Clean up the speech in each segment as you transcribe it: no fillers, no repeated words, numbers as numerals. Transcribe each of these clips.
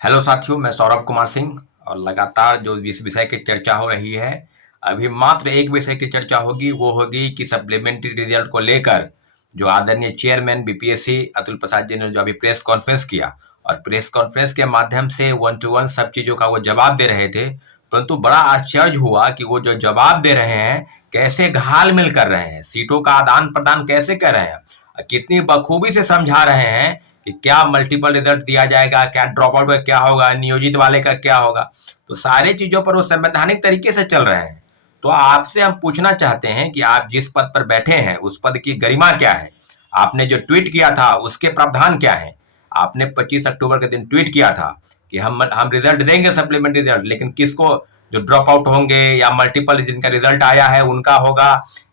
Hello साथियों, मैं सौरभ कुमार सिंह और लगातार जो इस विषय की चर्चा हो रही है, अभी मात्र एक विषय की चर्चा होगी। वो होगी कि सप्लीमेंट्री रिजल्ट को लेकर जो आदरणीय चेयरमैन बीपीएससी अतुल प्रसाद जी ने जो अभी प्रेस कॉन्फ्रेंस किया और प्रेस कॉन्फ्रेंस के माध्यम से वन टू वन सब चीजों का वो जवाब दे रहे थे। परंतु बड़ा आश्चर्य हुआ कि वो जो जवाब दे रहे हैं कैसे घालमेल कर रहे हैं, सीटों का आदान प्रदान कैसे कर रहे हैं, कितनी बखूबी से समझा रहे हैं कि क्या मल्टीपल रिजल्ट दिया जाएगा, क्या ड्रॉप आउट का क्या होगा, नियोजित वाले का क्या होगा। तो सारे चीजों पर वो संवैधानिक तरीके से चल रहे हैं। तो आपसे हम पूछना चाहते हैं कि आप जिस पद पर बैठे हैं उस पद की गरिमा क्या है? आपने जो ट्वीट किया था उसके प्रावधान क्या है? आपने 25 अक्टूबर के दिन ट्वीट किया था कि हम रिजल्ट देंगे सप्लीमेंट्री रिजल्ट, लेकिन किसको? जो ड्रॉप आउट होंगे या मल्टीपल जिनका रिजल्ट आया है उनका होगा,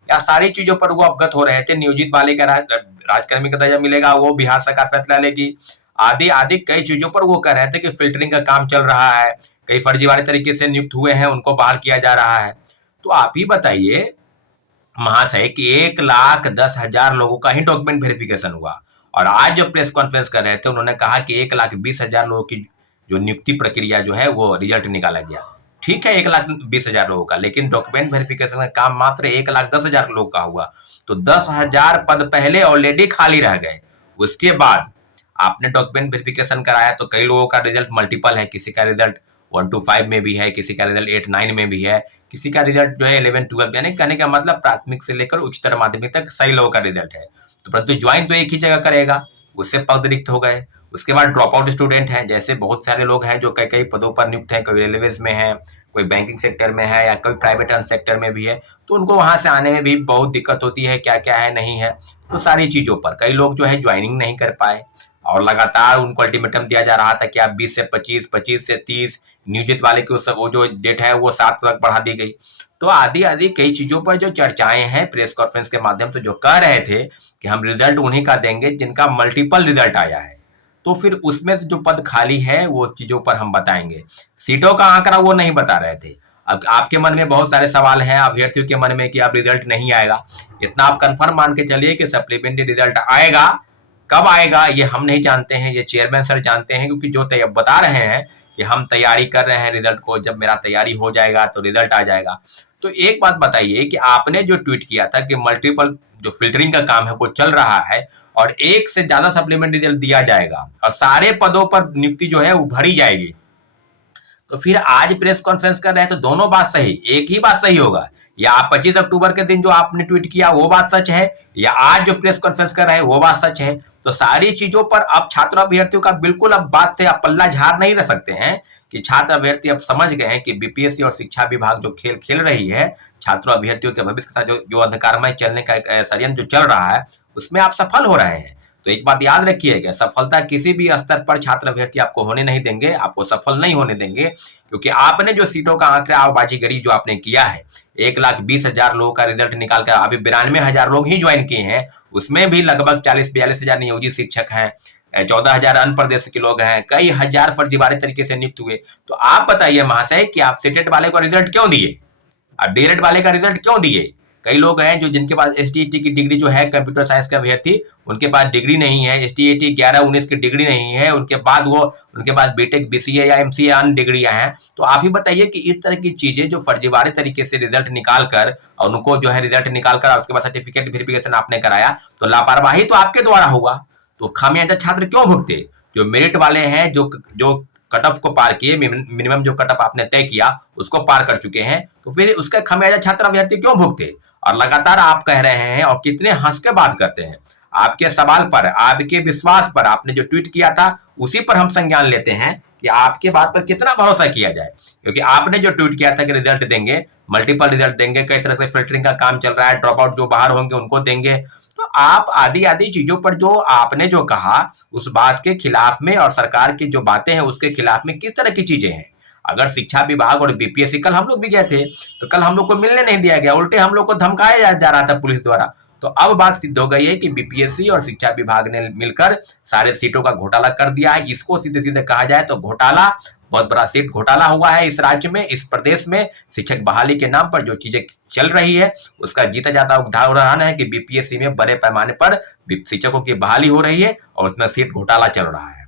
या सारी चीजों पर वो अवगत हो रहे थे। नियोजित वाले का राजकर्मी का दर्जा मिलेगा, वो बिहार सरकार फैसला लेगी, आदि आदि कई चीजों पर वो कह रहे थे कि फिल्टरिंग का काम चल रहा है, कई फर्जीवाड़े तरीके से नियुक्त हुए हैं उनको बहाल किया जा रहा है। तो आप ही बताइए महाशय कि 1,10,000 लोगों का ही डॉक्यूमेंट वेरिफिकेशन हुआ और आज जो प्रेस कॉन्फ्रेंस कर रहे थे उन्होंने कहा कि 1,20,000 लोगों की जो नियुक्ति प्रक्रिया जो है वो रिजल्ट निकाला गया। ठीक है, 1,20,000 लोगों का, लेकिन डॉक्यूमेंट वेरिफिकेशन का काम मात्र 1,10,000 लोगों का हुआ। तो 10,000 पद पहले ऑलरेडी खाली रह गए। उसके बाद आपने डॉक्यूमेंट वेरिफिकेशन कराया तो कई लोगों का रिजल्ट मल्टीपल है, किसी का रिजल्ट 1 to 5 में भी है, किसी का रिजल्ट 8-9 में भी है, किसी का रिजल्ट जो है 11-12, यानी कहने का मतलब प्राथमिक से लेकर उच्चतर माध्यमिक तक सही लोगों का रिजल्ट है। तो परंतु ज्वाइन तो एक ही जगह करेगा, उससे पद रिक्त हो गए। उसके बाद ड्रॉप आउट स्टूडेंट हैं, जैसे बहुत सारे लोग हैं जो कई कई पदों पर नियुक्त हैं, कोई रेलवेज में है, कोई बैंकिंग सेक्टर में है, या कोई प्राइवेट सेक्टर में भी है। तो उनको वहां से आने में भी बहुत दिक्कत होती है, क्या क्या है नहीं है। तो सारी चीजों पर कई लोग जो है ज्वाइनिंग नहीं कर पाए और लगातार उनको अल्टीमेटम दिया जा रहा था कि आप 20 से 25, 25 से 30, नियोजित वाले की वो जो डेट है वो 7 तक बढ़ा दी गई। तो आदि आदि कई चीजों पर जो चर्चाएं हैं प्रेस कॉन्फ्रेंस के माध्यम से जो कह रहे थे कि हम रिजल्ट उन्हीं का देंगे जिनका मल्टीपल रिजल्ट आया है। तो फिर उसमें जो पद खाली है वो चीजों पर हम बताएंगे। सीटों का आंकड़ा वो नहीं बता रहे थे। अब आपके मन में बहुत सारे सवाल हैं अभ्यर्थियों के मन में कि अब रिजल्ट नहीं आएगा। इतना आप कंफर्म मान के चलिए कि सप्लीमेंट्री रिजल्ट आएगा। कब आएगा ये हम नहीं जानते हैं, ये चेयरमैन सर जानते हैं, क्योंकि जो बता रहे हैं कि हम तैयारी कर रहे हैं रिजल्ट को, जब मेरा तैयारी हो जाएगा तो रिजल्ट आ जाएगा। तो एक बात बताइए कि आपने जो ट्वीट किया था कि मल्टीपल जो फिल्टरिंग का काम है वो चल रहा है और एक से ज्यादा सप्लीमेंट्री रिजल्ट दिया जाएगा और सारे पदों पर नियुक्ति जो है वो भरी जाएगी, तो फिर आज प्रेस कॉन्फ्रेंस कर रहे हैं तो दोनों बात सही, एक ही बात सही होगा। या आप 25 अक्टूबर के दिन जो आपने ट्वीट किया वो बात सच है, या आज जो प्रेस कॉन्फ्रेंस कर रहे हैं वो बात सच है। तो सारी चीजों पर अब छात्र अभ्यर्थियों का बिल्कुल अब बात से आप पल्ला झाड़ नहीं रह सकते हैं कि छात्र अभ्यर्थी अब समझ गए हैं कि बीपीएससी और शिक्षा विभाग जो खेल खेल रही है छात्र अभ्यर्थियों के भविष्य के साथ, जो अंधकारमय चलने का एक षड्यंत्र जो चल रहा है उसमें आप सफल हो रहे हैं। तो एक बात याद रखिएगा, सफलता किसी भी स्तर पर छात्र अभ्यर्थी आपको होने नहीं देंगे, आपको सफल नहीं होने देंगे, क्योंकि आपने जो सीटों का आंकड़ा बाजीगरी जो आपने किया है, 1,20,000 लोगों का रिजल्ट निकाल कर अभी 92,000 लोग ही ज्वाइन किए हैं, उसमें भी लगभग 40-42,000 नियोजित शिक्षक हैं, 14,000 अन्य प्रदेश के लोग हैं, कई हजार फर्जीवाड़े तरीके से नियुक्त हुए। तो आप बताइए महाशय कि आप सीटेट वाले को रिजल्ट क्यों दिए, आप डीएलएड वाले का रिजल्ट क्यों दिए? कई लोग हैं जो जिनके पास एसटीईटी की डिग्री जो है, कंप्यूटर साइंस का अभ्यर्थी, उनके पास डिग्री नहीं है, एसटीईटी 11-19 की डिग्री नहीं है, उनके बाद उनके पास बीटेक, बीसीए या एमसीए अन्य डिग्रियां हैं। तो आप ही बताइए कि इस तरह की चीजें जो फर्जीवाड़े तरीके से रिजल्ट निकाल कर और उनको जो है रिजल्ट निकाल कर उसके बाद सर्टिफिकेट वेरिफिकेशन आपने कराया, तो लापरवाही तो आपके द्वारा हुआ। तो खामियाजा छात्र क्यों भुगते? जो मेरिट वाले हैं, जो कट ऑफ को पार किए, मिनिमम जो कट ऑफ आपने तय किया उसको पार कर चुके हैं, तो फिर उसका खामियाजा छात्र अभ्यर्थी क्यों भुगते? और लगातार आप कह रहे हैं और कितने हंस के बात करते हैं, आपके सवाल पर, आपके विश्वास पर, आपने जो ट्वीट किया था उसी पर हम संज्ञान लेते हैं कि आपके बात पर कितना भरोसा किया जाए। क्योंकि आपने जो ट्वीट किया था कि रिजल्ट देंगे, मल्टीपल रिजल्ट देंगे, कई तरह से फिल्टरिंग का काम चल रहा है, ड्रॉप आउट जो बाहर होंगे उनको देंगे, तो आप आदि आदि चीजों पर जो आपने जो कहा उस बात के खिलाफ में और सरकार की जो बातें हैं उसके खिलाफ में किस तरह की चीजें हैं। अगर शिक्षा विभाग और बीपीएससी, कल हम लोग भी गए थे तो कल हम लोग को मिलने नहीं दिया गया, उल्टे हम लोग को धमकाया जा रहा था पुलिस द्वारा। तो अब बात सिद्ध हो गई है कि बीपीएससी और शिक्षा विभाग ने मिलकर सारे सीटों का घोटाला कर दिया है। इसको सीधे सीधे कहा जाए तो घोटाला, बहुत बड़ा सीट घोटाला हुआ है इस राज्य में, इस प्रदेश में। शिक्षक बहाली के नाम पर जो चीजें चल रही है उसका जीता जाता उदाहरण है कि बीपीएससी में बड़े पैमाने पर शिक्षकों की बहाली हो रही है और उसमें सीट घोटाला चल रहा है।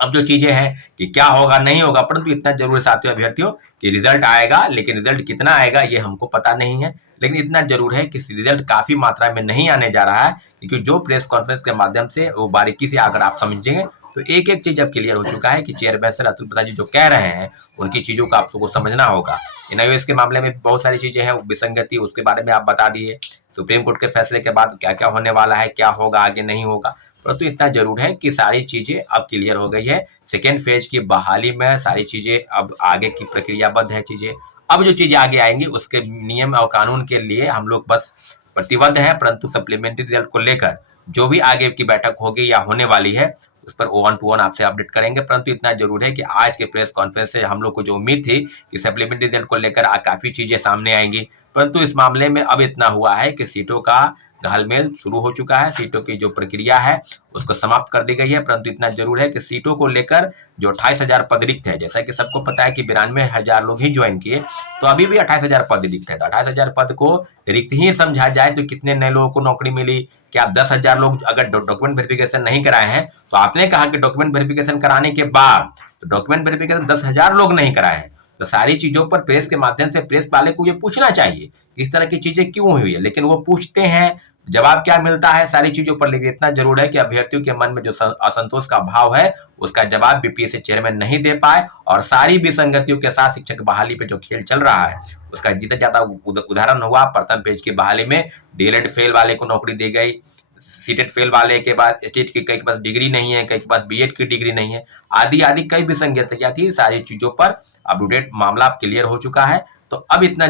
अब जो चीजें हैं कि क्या होगा नहीं होगा, परंतु इतना जरूर है साथियों अभ्यर्थियों कि रिजल्ट आएगा, लेकिन रिजल्ट कितना आएगा ये हमको पता नहीं है। लेकिन इतना जरूर है कि रिजल्ट काफी मात्रा में नहीं आने जा रहा है, क्योंकि जो प्रेस कॉन्फ्रेंस के माध्यम से वो बारीकी से अगर आप समझेंगे तो एक एक चीज अब क्लियर हो चुका है कि चेयरमैन सर अतुल प्रसाद जी जो कह रहे हैं उनकी चीजों को आपको समझना होगा। एनआईओएस के मामले में बहुत सारी चीजें हैं विसंगति, उसके बारे में आप बता दिए। सुप्रीम कोर्ट के फैसले के बाद क्या क्या होने वाला है, क्या होगा आगे नहीं होगा, परंतु इतना जरूर है कि सारी चीजें अब क्लियर हो गई है। सेकेंड फेज की बहाली में सारी चीजें अब आगे की प्रक्रियाबद्ध है चीजें। अब जो चीजें आगे आएंगी उसके नियम और कानून के लिए हम लोग बस प्रतिबद्ध है, परंतु सप्लीमेंट्री रिजल्ट को लेकर जो भी आगे की बैठक होगी या होने वाली है उस पर 1 to 1 आपसे अपडेट करेंगे। परंतु इतना जरूर है कि आज के प्रेस कॉन्फ्रेंस से हम लोग को जो उम्मीद थी कि सप्लीमेंट्री रिजल्ट को लेकर काफी चीजें सामने आएंगी, परंतु इस मामले में अब इतना हुआ है कि सीटों का घालमेल शुरू हो चुका है। सीटों की जो प्रक्रिया है उसको समाप्त कर दी गई है। परंतु इतना जरूर है कि सीटों को लेकर जो 28,000 पद रिक्त है, जैसा कि सबको पता है कि 92,000 लोग ही ज्वाइन किए, तो अभी भी 28,000 पद रिक्त है। तो 28,000 पद को रिक्त ही समझा जाए तो कितने नए लोगों को नौकरी मिली? क्या 10,000 लोग अगर डॉक्यूमेंट वेरिफिकेशन नहीं कराए हैं, तो आपने कहा कि डॉक्यूमेंट वेरिफिकेशन कराने के बाद तो डॉक्यूमेंट वेरिफिकेशन 10,000 लोग नहीं कराए हैं। तो सारी चीजों पर प्रेस के माध्यम से प्रेस वाले को ये पूछना चाहिए इस तरह की चीजें क्यों हुई है, लेकिन वो पूछते हैं, जवाब क्या मिलता है सारी चीजों पर। लेकिन इतना जरूर है कि अभ्यर्थियों के मन में जो असंतोष का भाव है उसका जवाब बीपीएससी चेयरमैन नहीं दे पाए, और सारी विसंगतियों के साथ शिक्षक बहाली पे जो खेल चल रहा है उसका जितना ज्यादा उदाहरण हुआ। प्रथम पेज की बहाली में डीएलएड फेल वाले को नौकरी दी गई, सीटेट फेल वाले के बाद स्टेट की कई के पास डिग्री नहीं है, कई के पास बीएड की डिग्री नहीं है, आदि आदि कई विसंगतियां थी। सारी चीजों पर अपडेट मामला क्लियर हो चुका है। तो अब इतना